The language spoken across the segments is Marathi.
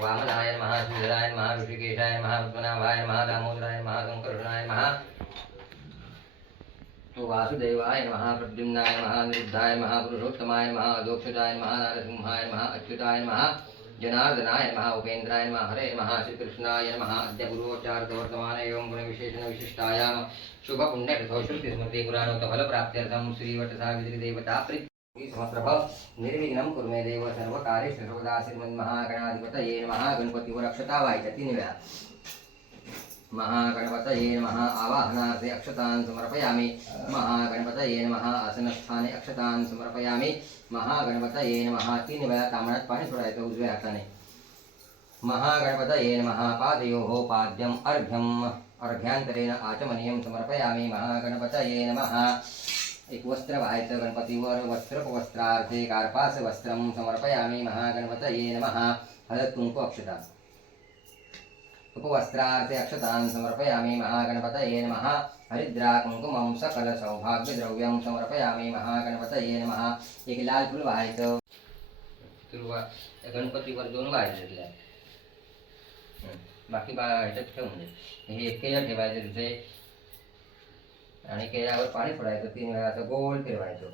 वामनाय नमः महाऋषिकेशाय नमः महादामोदराय महासंकर्षणाय महा दामोदराय वासुदेवाय महाप्रद्युम्नाय महानिरुद्धाय महापुरुषोत्तमाय महादोक्षताय महानारसिंहाय महा नमः अच्युताय नमः जनार्दनाय महा उपेन्द्राय नमः हरे महा श्रीकृष्णाय नमः अद्य गुरुवोच्चार्तवर्तमान एवं गुणविशेषणविशिष्टायां शुभपुण्यकृतो श्रुतिस्मृतिपुराणोत्तफलप्राप्त्यर्थं श्रीवटसावित्रिदेवता समप्रभ निर्विघ्नं कुर्मे देव सर्वकार्येषु सर्वदा श्रीमन्महागणाधिपतये नमः। गणपतीवर अक्षता व्हायच्या तीन वेळा महागणपतये नमः। आवाहनार्थे अक्षतान् समर्पयामि। महागणपतये नमः। आसनस्थाने अक्षतान् समर्पयामि। महागणपतये नमः। तीन वेळा तांबड्यात पाणी सोडायचं उजव्या हाताने नमः। पादयोः पाद्यम् अर्घ्यम्। अर्घ्यान्तरेण आचमनीयं समर्पयामि। नमः। एक वस्त्र व्हायचं गणपतीवर वस्त्र वस्त्रार्थे कार्पास वस्त्र समर्पयामि महागणपतये नमः. हळद कुंकू अक्षता. उपवस्त्रार्थे अक्षतान् समर्पयामि महागणपतये नमः. हरिद्रा कुंकुमं सकल सौभाग्यद्रव्यं समर्पयामि महागणपतये नमः. एक लाल फुल व्हायचं. गणपतीवर दोन व्हायचे बाकी बा ह्याच्यात ठेवून हे एक ठेवायचे ठेवायचं तिथे. आणि केळ्यावर पाणी सोडायचं. तीन वेळा असं गोल फिरवायचं.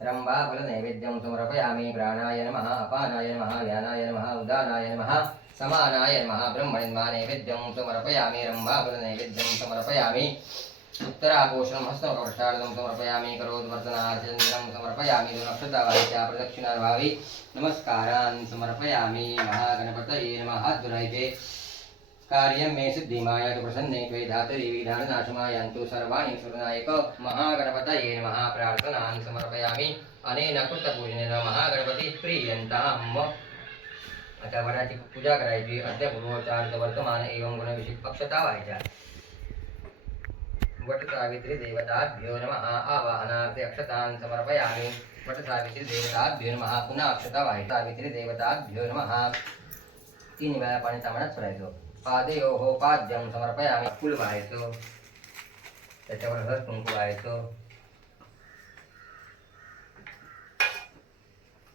रंबा फल नैवेद्यम समर्पयामि. प्राणाय नमः अपानाय नमः व्यानाय नमः उदानाय नमः समानाय नमः ब्रह्मणिन्मा नैवेद्यं समर्पयामि. रम्भाफल नैवेद्यं समर्पयामि. उत्तरापोषणं हस्तमकपृष्ठार्धं समर्पयामि. करोद्वर्तनार्चन्द्रं समर्पयामि. नक्षतावाहिच्या प्रदक्षिणाभावी नमस्कारान् समर्पयामि. महागणपतये नमः दुरैते कार्यं मे सिद्धिमाय तु प्रसन्ने त्वे धातरि विधाननाशमायन्तु सर्वाणि सुरनायक महागणपतये नमः। प्रार्थनान् समर्पयामि। अनेन कृतपूजनेन महागणपती प्रीयन्ताम्। आता वडाची पूजा करायची अद्य पूर्वोच्चार वर्तमान एवं गुणविषयक पक्षता व्हायच्या वट सावित्री देवताभ्यो नमः। आवाहनार्थे अक्षतान् समर्पयामि। वट सावित्री देवताभ्यो नमः। पुन्हा अक्षता व्हायची सावित्री देवताभ्यो नमः। तीन वेळा पाणी तांबड्यात सोडायचं पादयोः पाद्यं समर्पयामि। फुल व्हायचं त्याच्यावर हळद कुंकू व्हायचं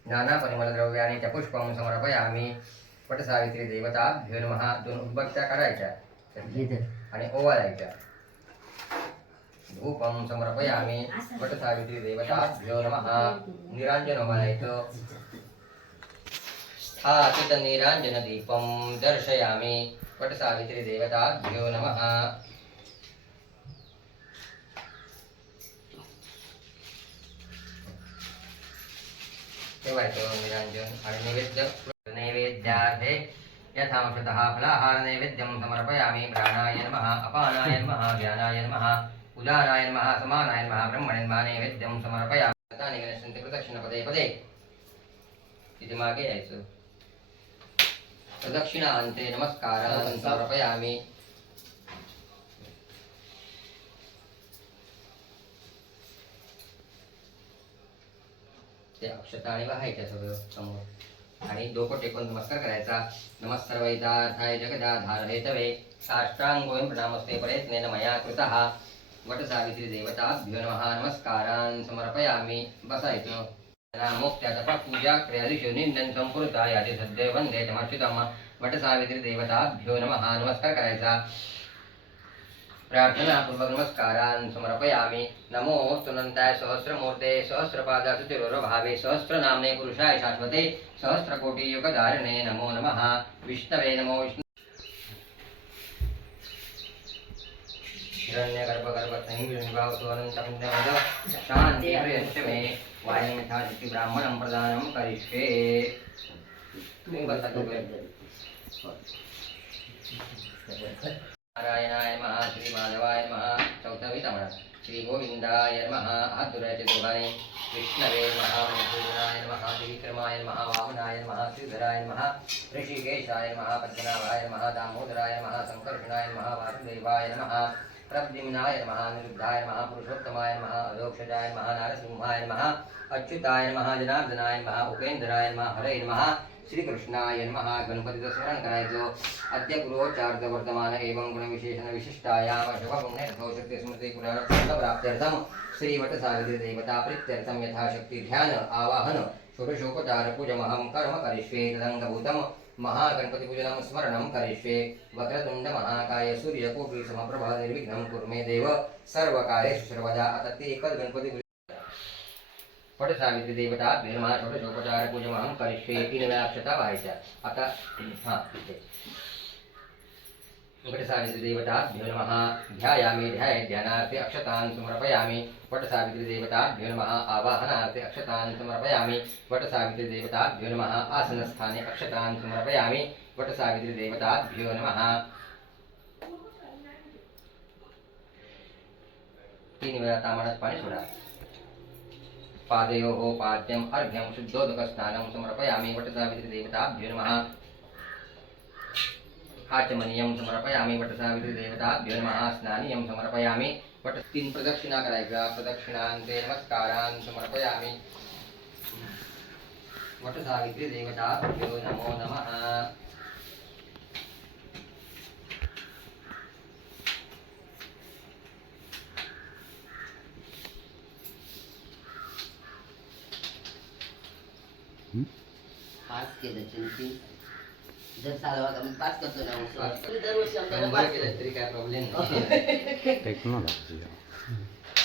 नाना परिमलद्रव्याने च पुष्पं समर्पयामि। पटसावित्री देवताभ्यो नमः। दोन उदबत्त्या काढायच्या आणि ओवाळायच्या। धूपं समर्पयामि। पटसावित्री देवताभ्यो नमः। निरांजन ओवाळायचं स्थापित निरांजन दीपं सावित्री पटसावित्री देवताभ्यो नमः। ठेवायचं निरांजन आणि नैवेद्य नैवेद्यार्थे यथांशतः फलाहार समर्पयामि प्राणाय नमः अपानाय नमः ज्ञानाय नमः उदाराय नमः समानाय नमः ब्रह्मणे नमः नैवेद्यं समर्पयामि। तानि गणेशन्ति प्रदक्षिण पदे। पदे तिथे मागे यायचं प्रदक्षिणान्ते नमस्कारान् समर्पयामि। ते अक्षता आणि व्हायच्या सगळं समोर. आणि डोकं टेकून नमस्कार करायचा. नमस्सर्वैतार्थाय जगदाधार हेतवे साष्टांगोयं प्रणामस्ते प्रयत्नेन मया कृतः। वटसावित्री देवताभ्यो नमः नमस्कारान् समर्पयामि। बसायचं। मोक्त्या तप पूजा क्रियादिषु निंदन संपूर्ता याचे सद्य वंदे तमर्चितम वटसावित्री देवताभ्यो नमः नमस्कार करायचा प्रार्थनापूर्वक नमस्कारान् समर्पयामि। नमो स्तुनन्ताय सहस्रमूर्ते सहस्रपादासुतिरुरभावे सहस्रनाम्ने पुरुषाय शाश्वते। सहस्रकोटियुगधारिणे नमो नमः विष्णवे मे वायं ब्राह्मणं प्रदानं करिष्ये तुम्ही बसा नारायणाय महा श्री माधवाय नमः चौथावी महा श्री गोविंदाय नमः हात धुरायचे विष्णवे नमः महाविक्रमाय महावामनाय महाश्रीधराय महा ऋषिकेशाय महापद्मनाभाय महादामोदराय नमः महावासुदेवाय नमः। संकर्षणाय नमः प्रद्युम्नाय नमः निरुद्धाय नमः पुरुषोत्तमाय नमः अधोक्षजाय नमः नारसिंहाय नमः अच्युताय नमः जनार्दनाय नमः उपेन्द्राय नमः हरे नमः श्रीकृष्णाय नमः गणपतीचं स्मरण अद्य गुरुवोच्चार्थ वर्तमान एवं गुणविशेषण विशिष्टायाम शुभपुण्यर्थो शक्ती स्मृती प्राप्त्यर्थं देवता प्रीत्यर्थं यथाशक्ती ध्यान आवाहन षोडशोपचारपूजमहं कर्म करिष्ये तदङ्गभूतं महागणपतिपूजनं स्मरणं करिष्ये। वक्रतुण्डमहाकाय सूर्यकोटिसमप्रभ निर्विघ्नं कुरु मे देव। सर्वकार्येषु सर्वदा आता ते एकच गणपती पट सावित्री देवता निर्मा षोडशोपचार पूजमहं करिष्ये। तीन वेळा अक्षता व्हायच्या आता हां इथे वटसावित्री देवताभ्यो नमः। ध्यायामि ध्याय ध्यानार्थे अक्षतान् समर्पयामि। वटसावित्रीदेवताभ्यो नमः आवाहनार्थे अक्षतान् समर्पयामि। वटसावित्रीदेवताभ्यो नमः आसनस्थाने अक्षतान् समर्पयामि। वटसावित्रीदेवताभ्यो नमः। तीन वेळा पाणी सोडा पादयोः पाद्यम् अर्घ्यं शुद्धोदकस्नानं समर्पयामि। वटसावित्रीदेवताभ्यो नमः। आचमनीयं समर्पयामि वटसावित्री देवताभ्यो नमः स्नानीयं समर्पयामि वट तीन प्रदक्षिणा करायच्या प्रदक्षिणांते नमस्कारान् समर्पयामि। वटसावित्री देवताभ्यो नमो नमः। पाच केलं चिंती जर साला वागा मी पाच करतो ना मग. पाच. तुम्ही दरवर्षी आमच्याकडे शंभर पाच केलं करतो. तरी काय प्रॉब्लेम नाही टेक्नॉलॉजी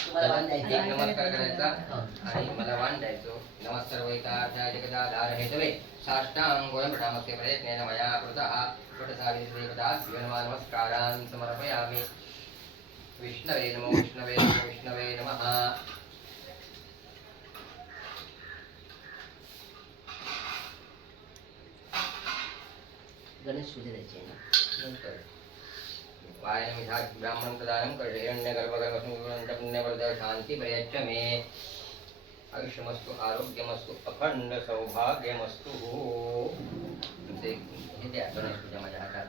तुम्हाला वाण द्यायचं. एक नमस्कार करायचा हो. आणि मला वाण द्यायचो नमस्कार वैतार्थाय जगदाधार हेतवे साष्टांग प्रयत्नेन मया कृतः वटसावित्री देवताभ्यो नमः नमस्कारान् समर्पयामि विष्णवे नमो विष्णवे नमो विष्णवे नमः गणेश पूजा द्यायची आहे ना. नंतर. वायनमिधा ब्राह्मणं प्रदानं कर्षे हिरण्यगर्भगर्भसंयुगं मे आयुष्यमस्तु आरोग्यमस्तु अखंड सौभाग्यमस्तु. हे द्या गणेश पूजा माझ्या हातात.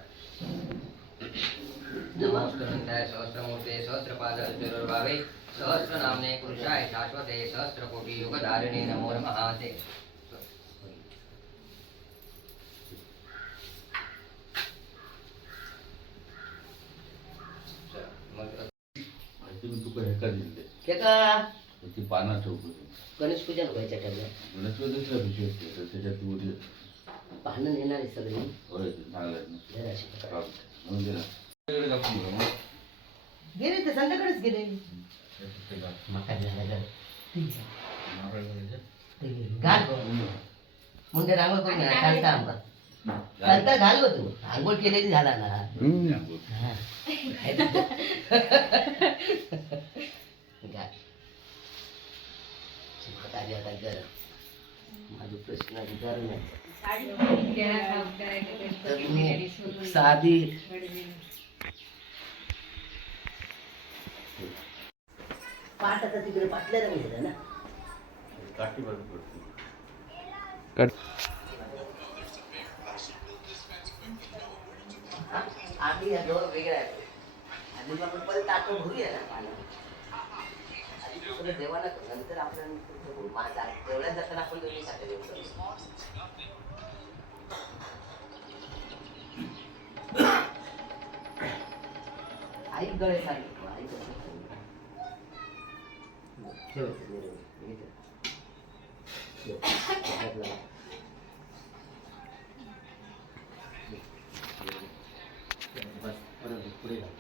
सहस्रमूर्ते सहस्रपाद सहस्रनामने पुरुषाय शाश्वते सहस्रकोटी युगधारिणे नमो नमः ते चला, मग मी तुका हेका दिले? ते का? त्याची पानं ठेवतो गणेश पूजन व्हायच्या ठरलं गणेशपतीचा विषय असते. तर त्याच्यात भांडण येणार आहे सगळी. होय ते चांगलं आहे ना. जराशी. चालतं. ना. सगळीकडे दाखवून बघा मग. गेले ते संध्याकडेच गेले. मका झालं नारळ घालायचं. घाल मुंडे रांगोळ करून घ्या, चालता आमका घाल हो तू आंघोळ केलेली झाला ना. हा. घाल चिकट आली आता गरम माझी प्रश्न गरम आहे तर तुम्ही साधी पाठ आता तिकडे पाटल्याला मिळलं ना काठी बरं पडते. हा? आधी या दोन वेगळ्या आहेत. आधी मग आपण परत टाकून भरूया ना पाणी आधी दुसरं देवाला करू नंतर आपण. माझा तेवढ्या जाताना आपण दोन्ही साठे देऊ. आई गळे सांगितलं आई कसं सांगितलं ठेवायचं निरोगी. इथं. ठेव. हात लावा. बस परत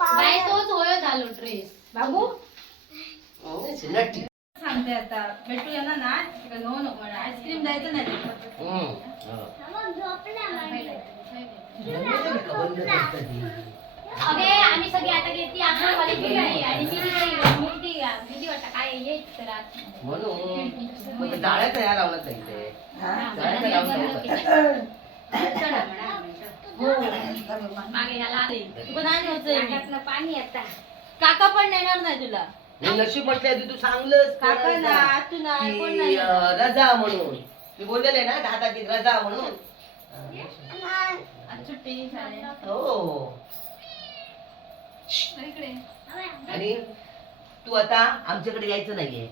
बाय तोच होय झालो ड्रेस बाबू? नट्टी. सांगते आता. भेटूया ना ना? नो नको आईस्क्रीम द्यायचं नाही. अगे आम्ही सगळी आता घेतली आपण वाली गेली आणि मी वाटतं काय येईल तर आत. म्हणून लावलं नाही ते हा, लावलं. नव्हतं. चढा म्हणा. मागे. नाकातनं पाणी आता. काका पण नेणार नाही तुला. मी नशीब म्हटलं आधी तू सांगलंस काका ना तू नाही कोण नाही? अं, रजा म्हणून. मी बोललेले ना दहा रजा म्हणून. आज सुट्टी. हो. आणि तू आता आमच्याकडे यायचं नाहीये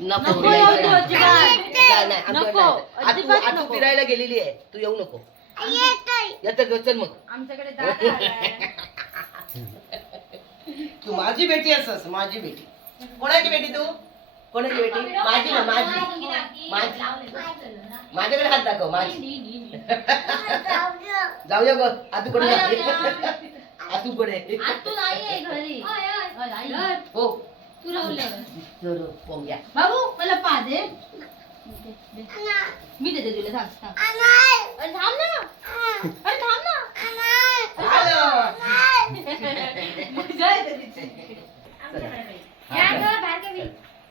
नको नको यायचं येऊ तू नाही. अजिबात. नाही, नाही, आमच्याकडे नको, यायचं. आतू अजिबात आतू नको. फिरायला गेलेली आहे तू येऊ नको ग, चल मग आमच्याकडे दादा आलाय. तू माझी बेटी असस माझी बेटी कोणाची बेटी तू कोणाची बेटी माझी ना माझी माझी माझ्याकडे हात दाखव माझी जाऊया ग नाही, जा. आतूकडे आज तू नाही आहे घरी. आई. हो. तू राहुल तर पोंग्या. बाबू मला पा दे. मी देते तुला थांब थांब. अरे थांब ना. अरे थांब ना. मजा येते तिची.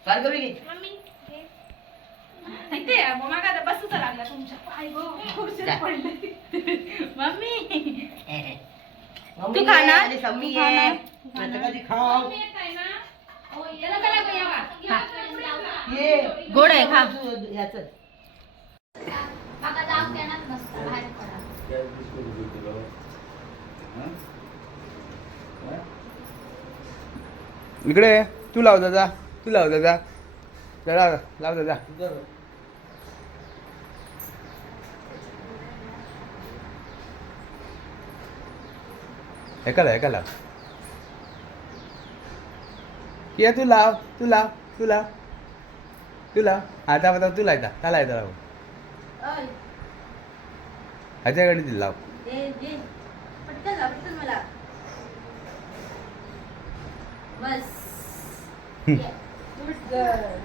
भार्गवी मग आता बसूचा लागला तुमच्या. पाय गो, खुर्चीत जा. पडले. मम्मी. मम्मी तू खाणार? तू. खाणार? कधी खाऊ. ये गोड आहे, खा. याचं इकडे ये. तू लाव दादा तू लाव दादा जरा लाव दादा एका लाव एका लाव तू लाव तू लाव तू लाव. तू लाव. आता आता तू लायता का लायता लाव. अय, ह्याच्याकडे दिली लाव. दे, दे. पटकन लाव, पटकन मला बस Good girl.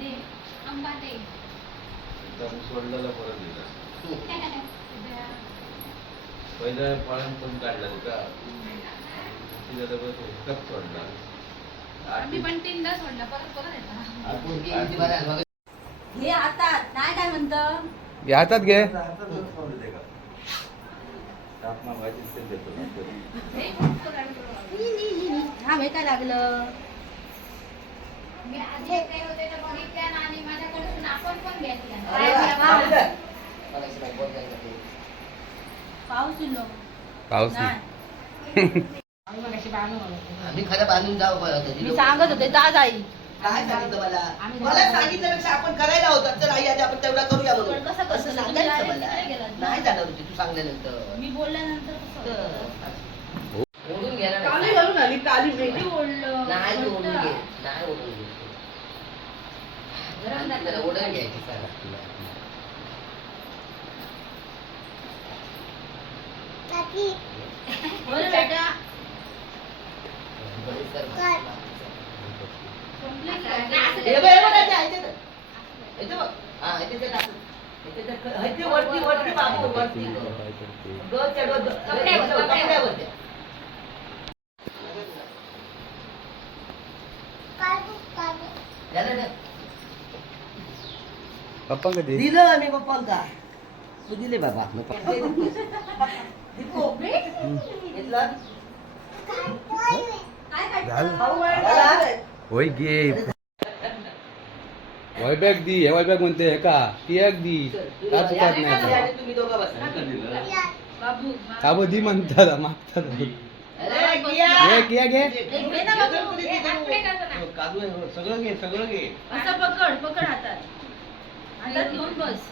दे आंबा दे सोडलेला परत दिला पहिला पाळण पण काढला का? तिला तर बस एकच सोडला आम्ही पण तीनदा सोडला परत परत. हे आता नाही काय म्हणतं? या हातात घे. हा हे काय लागलं? मी आधी काय होते तर बघितल्या ना आणि माझ्याकडून आपण पण घेतल्या. पाऊस नाही. आम्ही खरं बांधून जाऊ. मी सांगत होते जा जाई. काय सांगितलं मला? मला. सांगितल्यापेक्षा आपण करायला होतं. चल आई आधी आपण तेवढा करूया म्हणून. कसं तुम्ही सांगायचं मला? नाही जाणार होती तू सांगल्यानंतर. मी बोलल्यानंतर कसं होतं? ओढून घ्या ना काली घालून आली काली भेटी ओढलं. नाही तू ओढून मोठं. घे. नाही ओढून घे. जरा ओढून घ्यायची सांगा तुला. पप्पा कधी दिलं आम्ही पप्पांका तू दिले बाबा मला? होय घे वैबॅग दी हे वैबॅग म्हणते हे का? ती एक दी. का चुकत नाही. बाबू दी म्हणतात मागतात. अरे, किया. घे किया सगळं घे सगळं घे. असं पकड पकड हातात. हातात घेऊन बस.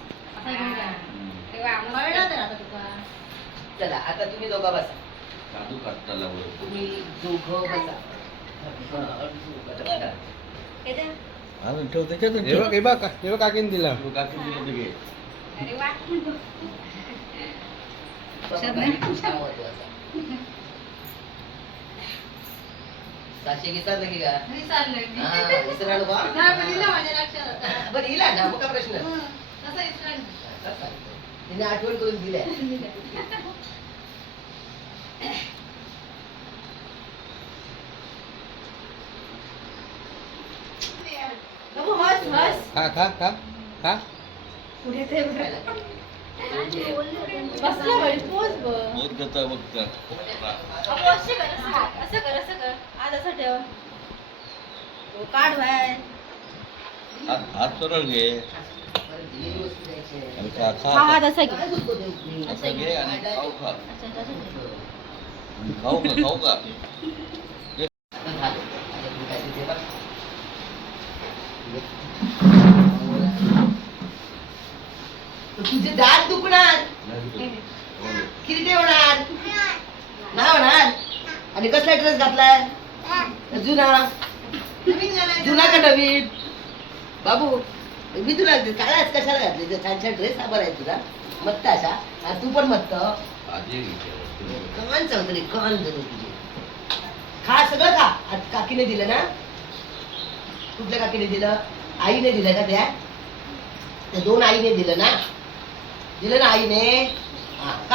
चला आता तुम्ही दोघं बसा. काजू काढताना वर तुम्ही दोघं बसा. अजून ठेव त्याच्यातच हे बघ हे बघ हे बघ काकीने दिला. ठेव. काकी दिलं ते घे. अरे वा. सातशे विसरलं की का. हा. बरं हिला ना? प्रश्न? तिने आठवण करून दिल्या नको, हस हस खा खा खा खा पुढे ते बघ. बसला बाई, पोच बघ. बहुत गचा बघता अगं, अशी कर, असं कर, असं कर, असं कर. आज असं ठेव. हो, काढ बाहेर. हात हात सरळ घे आणि खा खा हा, हात आता. असा घे. असं घे आणि खाऊ खा असं, असं घे. आणि खाऊ का खाऊ का तुझे दात दुखणार किती होणार नाही होणार आणि कसला ड्रेस घातलाय जुना. जुना का नवीन बाबू मी तुला काळाच कशाला घातली? ते छान छान ड्रेस हा बरा आहे तुला. मत्त अशा आणि तू पण मत्त. कान चांगली कान जणू तुझे खा सगळं खा. आज काकीने दिलं ना? कुठल्या काकीने दिलं? आईने दिलं का त्या? त्या दोन आईने दिलं ना? दिलं ना आईने? हा, का?